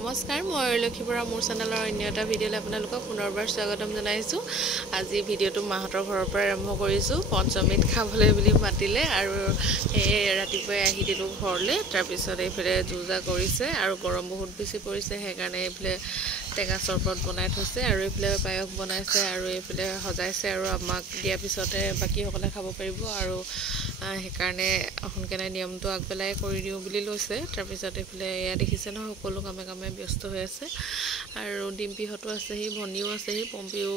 নমস্কাৰ মই লক্ষীপুৰা মোৰ চেনেলৰ অন্য এটা ভিডিঅ'লৈ আপোনালোকক পুনৰবাৰ স্বাগতম জনাইছোঁ। আজি ভিডিঅ'টো মাহঁতৰ ঘৰৰ পৰা আৰম্ভ কৰিছোঁ। পঞ্চমীত খাবলৈ বুলি মাতিলে আৰু এই ৰাতিপুৱাই আহি দিলোঁ ঘৰলৈ। তাৰপিছত এইফালে যুজা কৰিছে আৰু গৰম বহুত বেছি পৰিছে, সেইকাৰণে এইফালে টেঙা চৰবত বনাই থৈছে আৰু এইফালে পায়স বনাইছে আৰু এইফালে সজাইছে আৰু আমাক দিয়াৰ পিছতে বাকীসকলে খাব পাৰিব আৰু সেইকাৰণে সোনকালে নিয়মটো আগবেলাই কৰি দিওঁ বুলি লৈছে। তাৰপিছত এইফালে এয়া দেখিছে নহয়, সকলো কামে কামে ব্যস্ত হৈ আছে আৰু ডিম্পিহঁতো আছেহি, ভনীও আছেহি, পম্পীও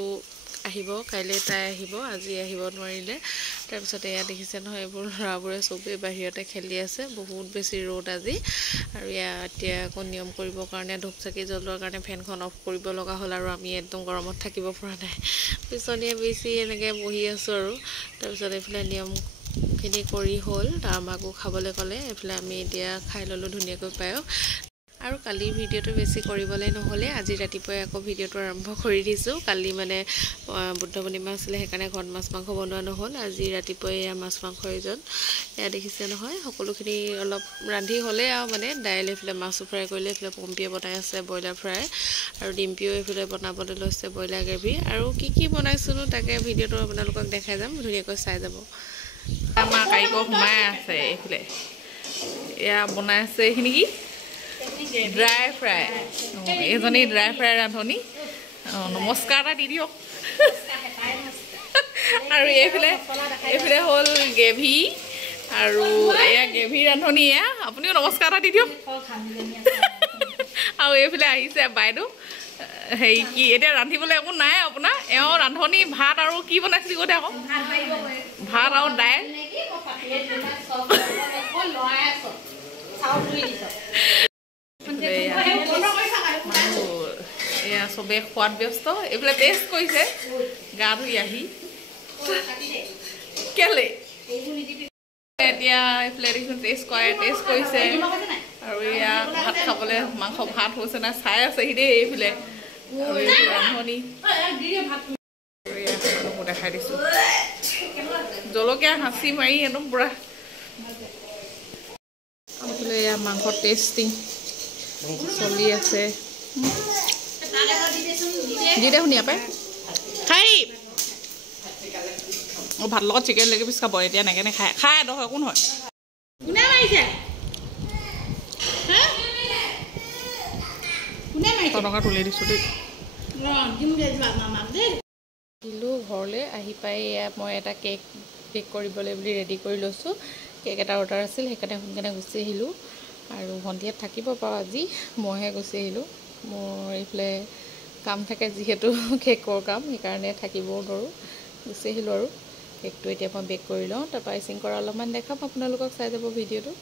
আহিব, কাইলৈ তাই আহিব, আজি আহিব নোৱাৰিলে। তাৰপিছত এয়া দেখিছে নহয়, এইবোৰ ল'ৰাবোৰে চবেই বাহিৰতে খেলি আছে, বহুত বেছি ৰ'দ আজি। আৰু এতিয়া আকৌ নিয়ম কৰিবৰ কাৰণে ধূপ চাকি জ্বলোৱাৰ কাৰণে ফেনখন অফ কৰিব লগা হ'ল আৰু আমি একদম গৰমত থাকিব পৰা নাই, পিছনীয়ে বেছি এনেকৈ বহি আছোঁ আৰু। তাৰপিছত এইফালে নিয়মখিনি কৰি হ'ল, আমাকো খাবলৈ ক'লে। এইফালে আমি এতিয়া খাই ল'লোঁ ধুনীয়াকৈ পায়স। আৰু কালিৰ ভিডিঅ'টো বেছি কৰিবলৈ নহ'লে আজি ৰাতিপুৱাই আকৌ ভিডিঅ'টো আৰম্ভ কৰি দিছোঁ। কালি মানে বুদ্ধ পূৰ্ণিমা আছিলে, সেইকাৰণে ঘৰত মাছ মাংস বনোৱা নহ'ল। আজি ৰাতিপুৱাই এয়া মাছ মাংস আয়োজন। এয়া দেখিছে নহয়, সকলোখিনি অলপ ৰান্ধি হ'লেই আৰু মানে দাইল, এইফালে মাছো ফ্ৰাই কৰিলে, এইফালে পম্পীয়ে বনাই আছে ব্ৰইলাৰ ফ্ৰাই আৰু ডিম্পিও এইফালে বনাবলৈ লৈছে ব্ৰইলাৰ গ্ৰেভি। আৰু কি বনাইছোঁনো তাকে ভিডিঅ'টো আপোনালোকক দেখাই যাম, ধুনীয়াকৈ চাই যাব। আমাৰ কাৰিকৰ সোমাই আছে এইফালে, এয়া বনাই আছে এইখিনি কি ড্ৰাই ফ্ৰাই। এইজনী ড্ৰাই ফ্ৰাই ৰান্ধনি। নমস্কাৰ এটা দি দিয়ক। আৰু এইফালে হ'ল গ্ৰেভি আৰু এয়া গ্ৰেভি ৰান্ধনি, এয়া আপুনিও নমস্কাৰ এটা দি দিয়ক। আৰু এইফালে আহিছে বাইদেউ, হেৰি কি এতিয়া ৰান্ধিবলৈ একো নাই আপোনাৰ, এওঁ ৰান্ধনি। ভাত আৰু কি বনাইছিল গৈ আকৌ, ভাত আৰু দাইল। এয়া চবেই খোৱাত ব্যস্ত। এইফালে টেষ্ট কৰিছে গা ধুই আহি, কেলে এতিয়া এইফালে দেখিছোঁ টেষ্ট কৰিছে আৰু এয়া ভাত খাবলৈ মাংস ভাত হৈছে নাই চাই আছেহি দেই এইফালে। আৰু এইটো ৰান্ধনি মানুহকো দেখাই দিছোঁ, জলকীয়া সাঁচি মাৰি একদম পূৰা। এইফালে এয়া মাংস টেষ্টিং চলি আছে। দি দে শুনিয়া পাই খাই ভাত লগত চিকেন লেগ পিচ খাব। এতিয়া নেকেনে খাই নহয়, কোন হয় টকা তুলি দিছোঁ দেই। দিলোঁ ঘৰলৈ আহি পাই এয়া মই এটা কেক বেক কৰিবলৈ বুলি ৰেডি কৰি লৈছোঁ। কেক এটা অৰ্ডাৰ আছিল, সেইকাৰণে সোনকালে গুচি আহিলোঁ। আৰু ভণ্টিহঁত থাকিব পাৰোঁ, আজি মইহে গুচি আহিলোঁ। মোৰ এইফালে কাম থাকে যিহেতু কেকৰ কাম, সেইকাৰণে থাকিবও নোৱাৰোঁ, গুচি আহিলোঁ। আৰু কেকটো এতিয়া মই বেক কৰি লওঁ, তাৰপৰা আইচিং কৰা অলপমান দেখাম আপোনালোকক, চাই যাব ভিডিঅ'টো।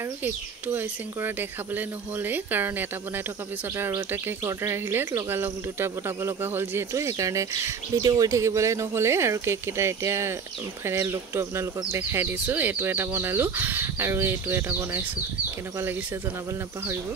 আৰু কেকটো আইচিং কৰা দেখাবলৈ নহ'লে, কাৰণ এটা বনাই থকাৰ পিছতে আৰু এটা কেক অৰ্ডাৰ আহিলে, লগালগ দুটা বনাব লগা হ'ল যিহেতু, সেইকাৰণে ভিডিঅ' কৰি থাকিবলৈ নহ'লে। আৰু কেককেইটা এতিয়া ফাইনেল লুকটো আপোনালোকক দেখাই দিছোঁ। এইটো এটা বনালোঁ আৰু এইটো এটা বনাইছোঁ, কেনেকুৱা লাগিছে জনাবলৈ নাপাহৰিব।